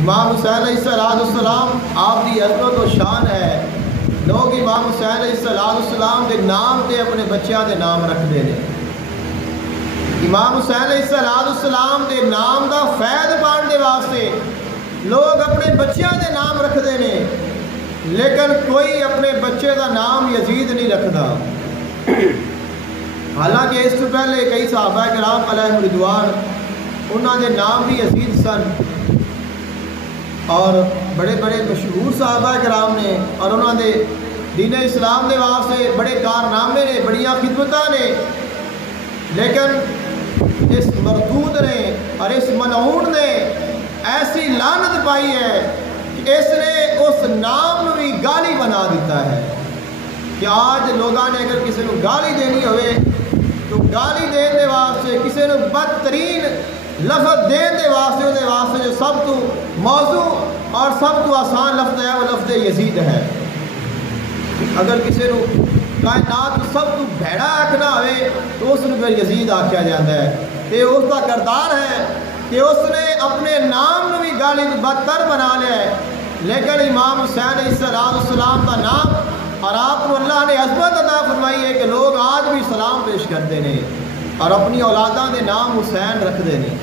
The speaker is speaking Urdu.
امام حسین علیہ السلام آپ کی عظمت و شان ہے. لوگ امام حسین علیہ السلام کے نام تے اپنے بچیاں دے نام رکھتے ہیں. امام حسین علیہ السلام کے نام دا فیض پان دے واسطے لوگ اپنے بچیاں دے نام رکھتے ہیں، لیکن کوئی اپنے بچے دا نام یزید نہیں رکھتا. حالانکہ اس سے پہلے کئی صحابہ کرام علیہ رضوان انہوں دے نام بھی یزید سن، اور بڑے بڑے مشہور صحابہ کرام نے، اور انہوں نے دین اسلام دے واسطے بڑے کارنامے نے، بڑیاں خدمتاں نے. لیکن اس مردود نے اور اس ملعون نے ایسی لعنت پائی ہے کہ اس نے اس نام بھی گالی بنا دیتا ہے. کہ آج لوگوں نے اگر کسی کو گالی دینی ہوئے تو گالی دین دے واسطے، کسی کو بدترین لفظ دین دے واسطے جو سب تو موضوع اور سب تو آسان لفظ ہے وہ لفظ یزید ہے. اگر کسی کو کائنات سب تو بھیڑا آکھنا ہوئے تو اس نے پھر یزید آکھیا جاتا ہے. یہ اس کا کردار ہے کہ اس نے اپنے نام بھی گالی بدتر بنا لیا ہے. لیکن امام حسین علیہ السلام کا نام، اور آپ کو اللہ نے عظمت عطا فرمائی ہے کہ لوگ آج بھی سلام پیش کرتے ہیں اور اپنی اولاداں دے نام حسین رکھتے ہیں.